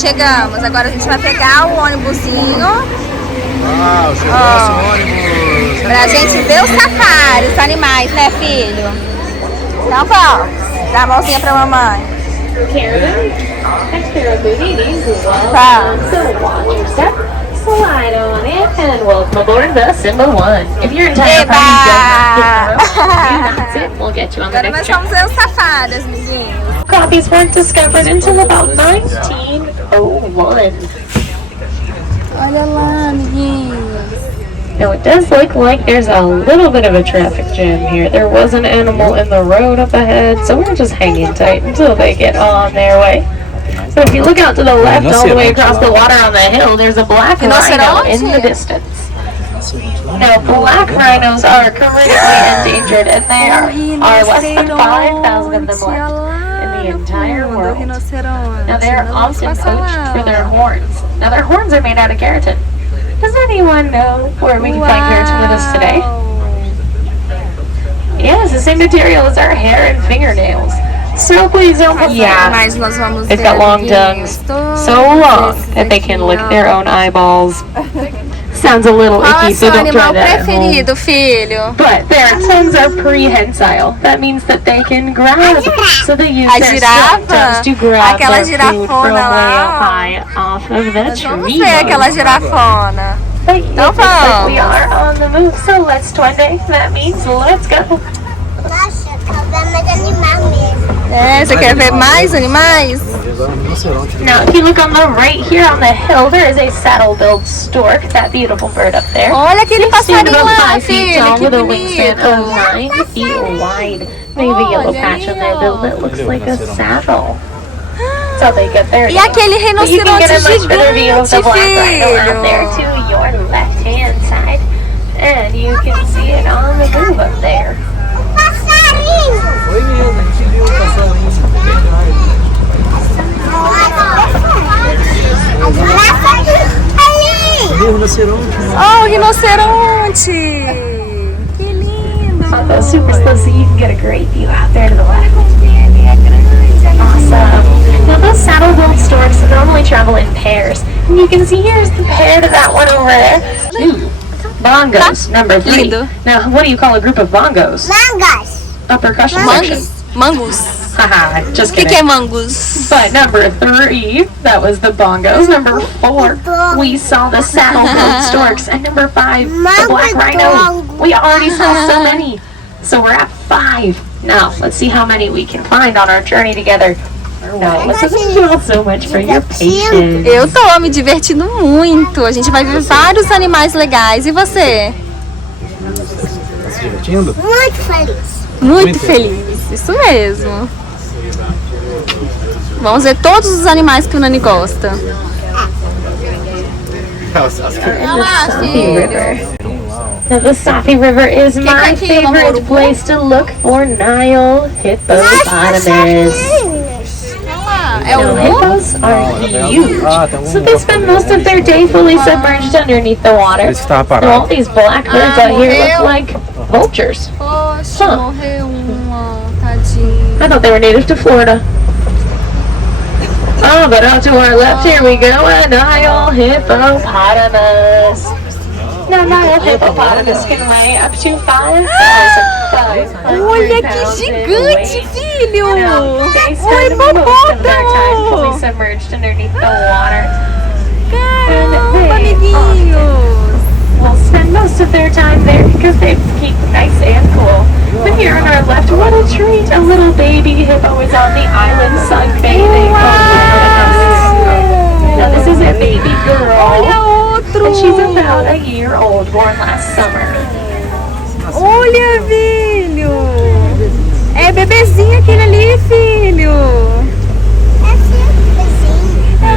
Chegamos. Agora a gente vai pegar o ônibusinho. Uau, chegou nosso ônibus. Pra gente ver os safaris, os animais, né, filho? Então vamos. Dá a mãozinha pra mamãe. Slide on it and welcome aboard the Symbol 1. If your entire party does not get in the row, we'll get you on the Agora next nós vamos train. ver os safaris, amiguinhos. Copies weren't discovered until about 1901. Olha lá, amiguinhos. Now it does look like there's a little bit of a traffic jam here. There was an animal in the road up ahead, so we're just hanging tight until they get on their way. So if you look out to the left, all the way across the water on the hill, there's a black rhino in the distance. Now, black rhinos are critically endangered, and there are less than 5,000 of them left in the entire world. Now, they're often poached for their horns. Now, their horns are made out of keratin. Does anyone know where we can find keratin with us today? Yes, the same material as our hair and fingernails. So please don't put Mas nós vamos They've ver, got long amiguinhos, tongues, so long that they can lick their own eyeballs. Sounds a little Qual é icky, o so seu don't try animal that at home. preferido, filho? But their tongues are prehensile. That means that they can grab. So they use A their girafa? tongues to grab Aquela their food girafona from way lá, up ó. high off of the Nós vamos tree. ver aquela girafona. But it Então looks like we vamos. are on the move, so let's 20. That means let's go. Nossa, tá mais animal mesmo. É, você quer ver mais animais? Now, if you look on the right here on the hill, there is a saddle-billed stork, that beautiful bird up there. Olha aquele Standing passarinho about lá, 5 feet filho, tall que with a wingspan bonito. of 9 feet wide. They have a yellow patch on their bill that looks like a saddle. That's how they get there. E aquele But you can get rinoceronte a much better view of the gigante, black rhino out there filho. to your left-hand side. And you can see it on the move up there. Passarinho! Foi mesmo, a gente viu o passarinho. A girafa ali! Cadê o rinoceronte? Oh, o rinoceronte! Que lindo! So go super slow so you can get a great view out there to the left. Awesome. Now those saddle-billed storks normally travel in pairs. And you can see here's the pair to that one over there. Bongos, number 3. Lindo. Now, what do you call a group of bongos? Mangas! A percussion section. Mangus. Haha, just O que kidding. é mangus? But number 3, that was the bongos. Number 4, we saw the saddle-billed storks. And number 5, the black rhino. We already saw so many. So we're at 5. Now, let's see how many we can find on our journey together. No, thank you all so much for your patience. Eu tô me divertindo muito. A gente vai ver vários animais legais. E você? Tá se divertindo? Muito feliz! Muito feliz. Isso mesmo. Vamos ver todos os animais que o Nany gosta. Now, the Safi River is my aqui, favorite amor? place to look for Nile hippopotamus. É Now, o hippos are huge, so they spend most of their day fully submerged underneath the water. Esse que tava And parado. all these black birds out here look morreu. like vultures. Poxa, Huh. morreu tadinho. I thought they were native to Florida. Oh, but out to our left here we go, a Nile hippopotamus. Now, Nile hippopotamus can weigh up to 5,500 Olha que pounds in gigante, weight. filho! Now, they Um spend most of their time fully hipopótamo! submerged underneath the water. Caramba, amiguinhos! Will spend most of their time there because they keep nice and cool. But here on our left, what a treat! A little baby hippo is on the island sunbathing. Now this is a baby girl, Olha outro! and she's about a year old, born last summer. Olha, filho! É bebezinho aquele ali, filho!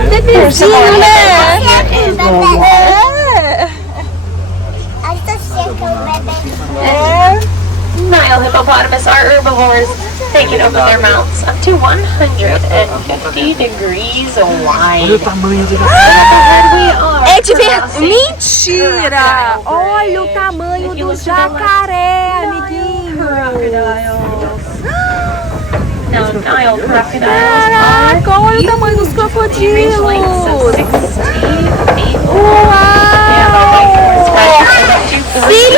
É Bebezinho, né? É. Nile hippopotamus are herbivores. They can open their mouths up to 150 degrees Olha o wide. tamanho dele. É mentira! Olha o tamanho do jacaré, amiguinho! Now, Nile crocodiles are Caraca, olha o tamanho dos crocodilos!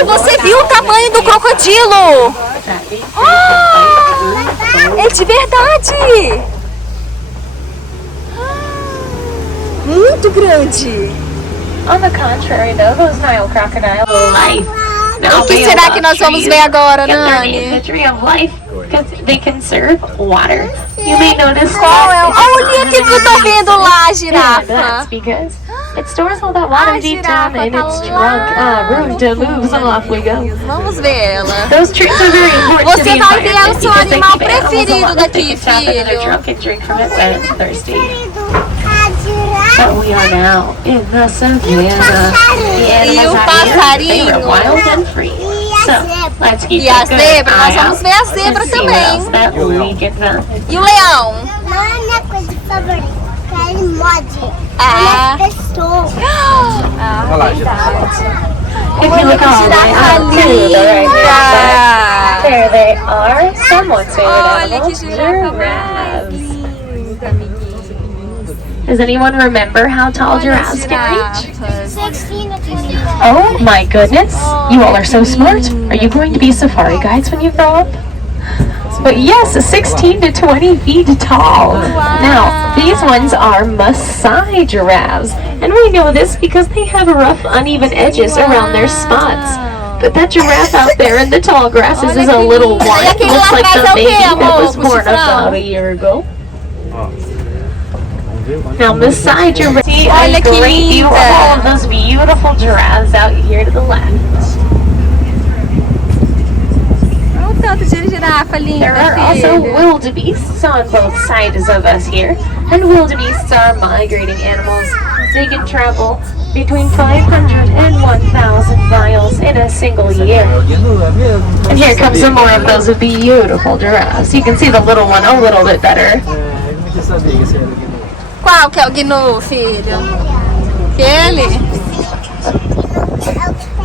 você viu o tamanho do crocodilo? É de verdade! Muito grande! On the contrary, though, those Nile crocodiles life. O que será que nós vamos ver agora, Nany? The tree of life, because they conserve water. You may notice Qual é o... Olha que eu tô vendo lá, a that's girafa. because it stores all that water deep down in its trunk. Room to move, so off we go. Vamos ver ela. Those trees are very important to Você the vai ver o environment seu because they animal keep animals preferido alive. daqui, They can tap into their filho. trunk and drink from it when it's thirsty. A girafa. But we are now in the savannah. The E animals o out here, they passarinho. were wild and free. So, let's keep E a a good zebra, nós eye vamos out ver a and zebra see what também. else that we can find. E o leão? Não é minha coisa favorita. Que ele morde. Ah. Ele é pessoa. Olha lá, girafa. If you look all the way Girafa up to the right linda! hand side, there they are. Someone's favorite Olha que animals, girafa mais giraffes. linda, amiguinho. Does anyone remember how tall Olha as giraffes can reach? girafas. 16 Oh my goodness, you all are so smart. Are you going to be safari guides when you grow up? But yes, 16 to 20 feet tall. Now, these ones are Maasai giraffes. And we know this because they have rough, uneven edges around their spots. But that giraffe out there in the tall grasses is a little one. Olha aquele Looks lá like atrás the é o quê, baby that amor? was born about a year ago. Now, Maasai giraffes, see Olha a que great view of linda. all of those beautiful giraffes out here to the left. Olha o tanto de girafa There linda, are also filho. wildebeests on both sides of us here, and wildebeests are migrating animals. They can travel between 500 and 1,000 miles in a single year. And here comes some more of those beautiful giraffes. You can see the little one a little bit better. Eu não quis saber que esse era o gnu. Qual que é o gnu, filho? Aquele? É o que tem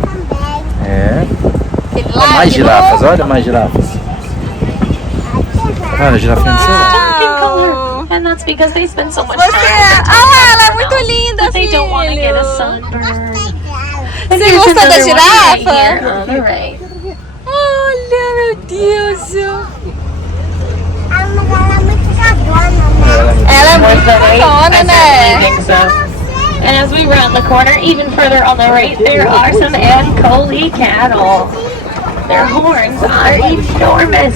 também. É. Aquele lá, Mais gnu? girafas, olha mais girafas. Olha a girafinha do celular. Dark in color, Uau! and that's because they spend so much Você... time. Ah, ela é muito linda, But they don't want to get a filho. sunburn. Você Here's gostou da another one right girafa? here on the right. Olha, meu Deus. Mas ela é muito gadona, né? Ela é Towards muito the right, grandona, I né? certainly think so. And as we round the corner, even further on the right, there are some Ankoli cattle. Their horns are enormous,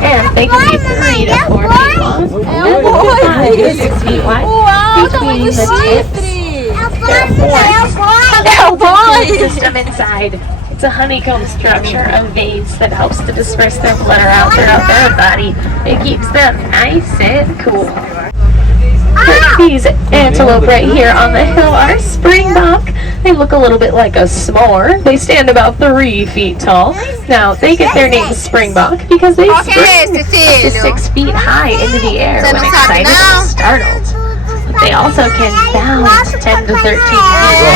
and they can be 3 to 4 feet long, and boi. 5 to 6 feet wide. Uau, Between tamanho do the tips, chifre. their horns É o boi. system inside. It's a honeycomb structure of veins that helps to disperse their blood around throughout their body. It keeps them nice and cool. These antelope right here on the hill are springbok. They look a little bit like a s'more. They stand about 3 feet tall. Now, they get their name springbok because they Qual que é spring esse, up to filho? 6 feet high into the air Você when não sabe, excited não? and startled. They also can bounce 10 to 13 É feet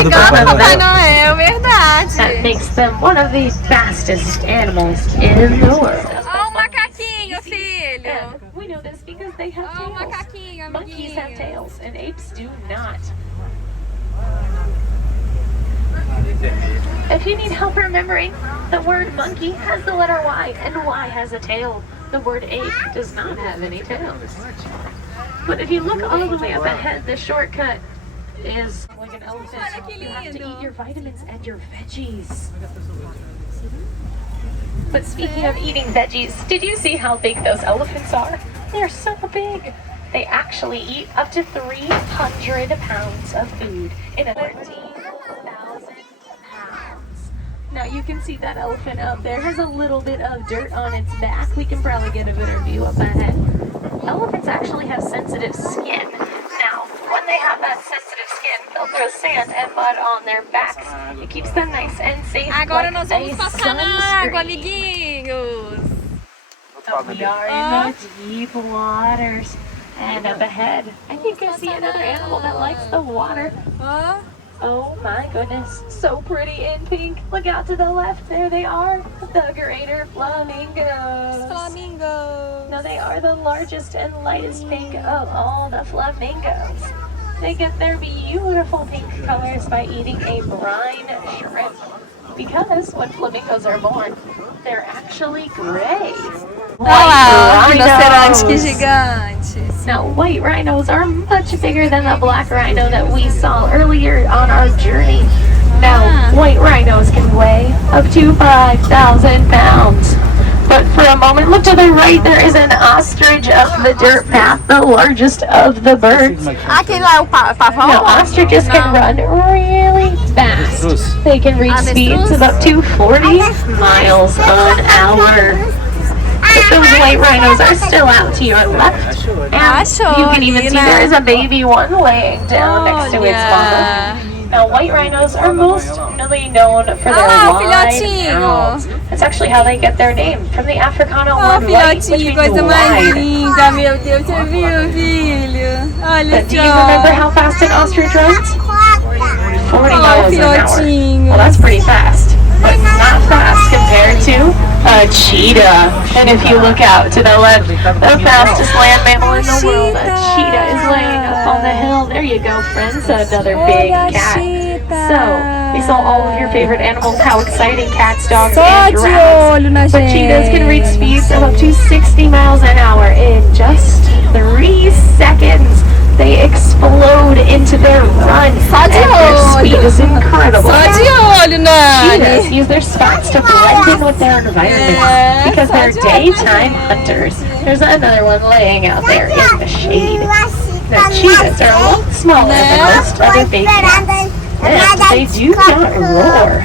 igual Papai o Papai Noel. Noel, verdade. That makes them one of the fastest animals in the world. Olha o macaquinho, filho. And we know this because they have Olha o tails. macaquinho, Monkeys have amiguinho. tails and apes do not. If you need help remembering, the word monkey has the letter Y, and Y has a tail. The word ape does not have any tails. But if you look all the way up ahead, the shortcut is like an elephant. You have to eat your vitamins and your veggies. But speaking of eating veggies, did you see how big those elephants are? They're so big. They actually eat up to 300 pounds of food in a 14,000 pounds. Now you can see that elephant up there has a little bit of dirt on its back. We can probably get a better view up ahead. Elephants actually have sensitive skin. Now, when they have that sensitive skin, they'll throw sand and mud on their backs. It keeps them nice and safe. Agora like nós a vamos passar na água, sunscreen. amiguinhos. We are in the deep waters. And up ahead, I think I see another animal that likes the water. Ó, Oh my goodness, so pretty in pink. Look out to the left, there they are, the greater flamingos. flamingo. Now they are the largest and lightest pink of all the flamingos. They get their beautiful pink colors by eating a brine shrimp. Because when flamingos are born, they're actually gray. Olha lá, White rinoceronte, que rhinos. gigantes. Now, white rhinos are much bigger than the black rhino that we saw earlier on our journey. Now, white rhinos can weigh up to 5,000 pounds. But for a moment, look to the right, there is an ostrich up the dirt path, the largest of the birds. Aquele lá é o pavão? Now, ostriches can run really fast. They can reach speeds of up to 40 miles an hour. But those white rhinos are still out to your left. And you can even see there is a baby one laying down next to its mama. Now, white rhinos are mostly known for their wide mouths. That's actually how they get their name, from the Africana word white, which means coisa mais wide. linda, meu Deus, você viu, filho? Olha But do you remember how fast an ostrich runs? 40 miles an hour. Well, that's pretty fast, but not fast compared to a cheetah. And if you look out to the left, the fastest land mammal in the world, a cheetah, is laying up on the hill. There you go, friends, another big cat. So, we saw all of your favorite animals. How exciting, cats, dogs, and giraffes. But cheetahs can reach speeds of up to 60 miles an hour in just 3 seconds. They explode into their run, and their speed is incredible. Só de olho, Nany. Cheetahs use their spots to blend in with their environment because they're daytime hunters. There's another one laying out there in the shade. Now, cheetahs are a lot smaller than most other big cats, and they do not roar.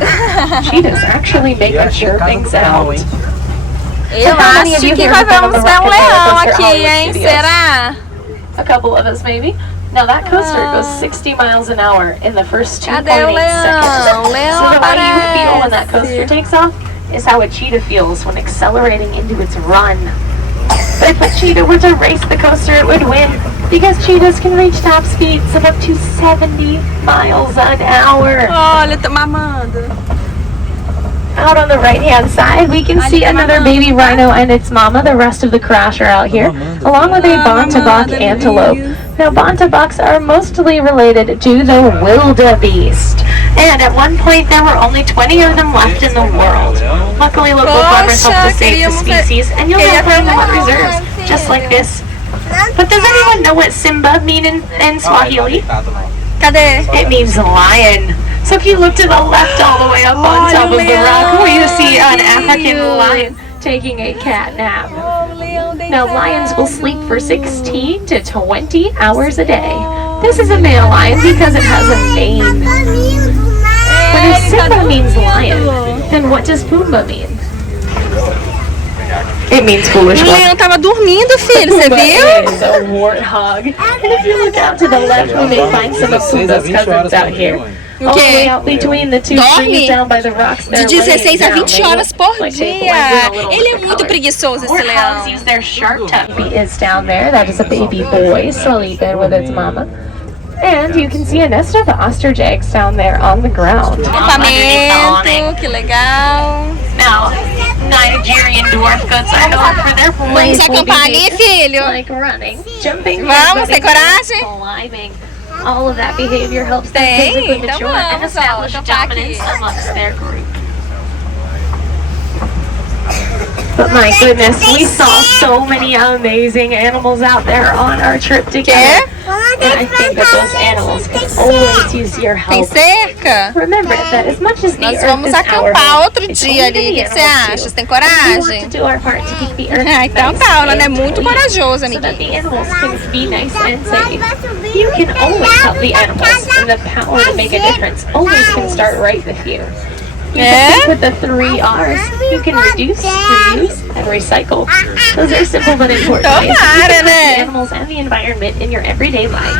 Cheetahs actually make a chirping sound. Eu acho que nós vamos ver um leão aqui, hein? Será? A couple of us, maybe. Now that coaster goes 60 miles an hour in the first 2.8 Cadê o leão? seconds. O leão So the way you feel when that aparece. coaster takes off is how a cheetah feels when accelerating into its run. But if a cheetah were to race the coaster, it would win because cheetahs can reach top speeds of up to 70 miles an hour. Olha, tá mamando. Out on the right-hand side, we can see another baby rhino and its mama. The rest of the crash are out here, along with a bontebok antelope. Now, bontebuks are mostly related to the wildebeest. And at one point, there were only 20 of them left in the world. Luckily, local farmers helped to save the species, and you'll now find them on reserves, just like this. But does anyone know what Simba mean in Swahili? Cadê? It means lion. So if you look to the left all the way up on top of the rock, you see an African lion taking a cat nap. Now, lions will sleep for 16 to 20 hours a day. This is a male lion because it has a mane. But if Simba means lion, then what does Pumbaa mean? It means foolish O one. leão tava dormindo, filho, você viu? Pumbaa is a warthog. And if you look out to the left, we may find some of Pumbaa's cousins out here. All the way out between the two trees down by the rocks De there. 16 a 20 horas por dia. Ele é muito preguiçoso, esse leão. Use their sharp tongue. Baby is down there. That is a baby boy sleeping with its mama. And you can see a nest of ostrich eggs down there on the ground. Acampamento, que legal. Now, Nigerian dwarf goats are known for their Vamos playful acampar ali, behavior, filho? like running, jumping, Vamos, tem jumping, coragem? climbing. All of that behavior helps them Tem, physically então mature and vamos, ó, establish acampar dominance aqui. amongst their group. But my goodness, we saw so many amazing animals out there on our trip together. And I think that those animals can always use your Tem help. cerca? Remember that as much as the Nós earth vamos is our acampar home, outro it's dia only ali. O the que você animals acha? too. Você tem We want coragem? to do our part to keep the earth Ah, então nice tá, ela não é and muito clean, corajosa, so that amiguinho. the animals can be nice and safe. You can always help the animals, and the power to make a difference always can start right with you. You can think with the 3 R's. You can reduce, reuse, and recycle. Those are simple but important ways you Tomara, can help the né? animals and the environment in your everyday life.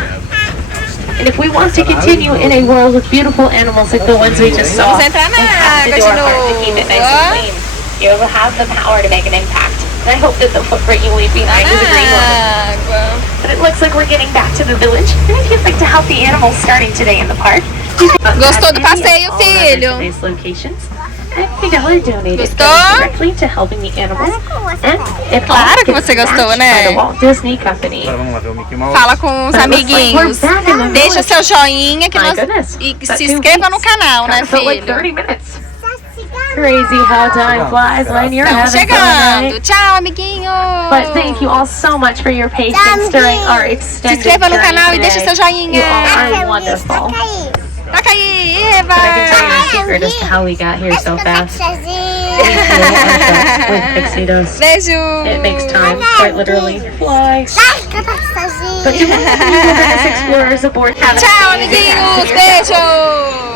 And if we want to continue in a world with beautiful animals like the ones we just saw, Vamos entrar we na have to água do de our part to keep it nice and novo. clean. You have the power to make an impact. And I hope that the footprint you leave behind is a green one. Água. But it looks like we're getting back to the village. And if you'd like to help the animals starting today in the park, you can Gostou do passeio, all of our filho? today's locations. And $3 donated Gostou? goes directly to helping the animals. And it all Claro que gets você gostou, matched né? by the Walt Disney Company. Agora vamos lá ver o Mickey Mouse. Fala com os But it looks like amiguinhos. we're back in the Deixa village. seu joinha que My nós goodness. e That se 2 inscreva no weeks canal, né, kinda felt like filho? 30 minutes. Crazy how time flies when you're Estamos having fun, chegando. right? Tchau, amiguinhos. But thank you all so much for your patience during our Se extended inscreva no journey canal e today. deixa seu joinha. You all are wonderful. Taca aí. Taca aí, Eva. But I can tell you the secret as to how we got here so fast. With Pixie Dust. Beijo. It makes time quite literally fly. Vai, canta sozinho. But to all the Explorers aboard, have a Tchau, amazing amiguinhos. afternoon. Beijo.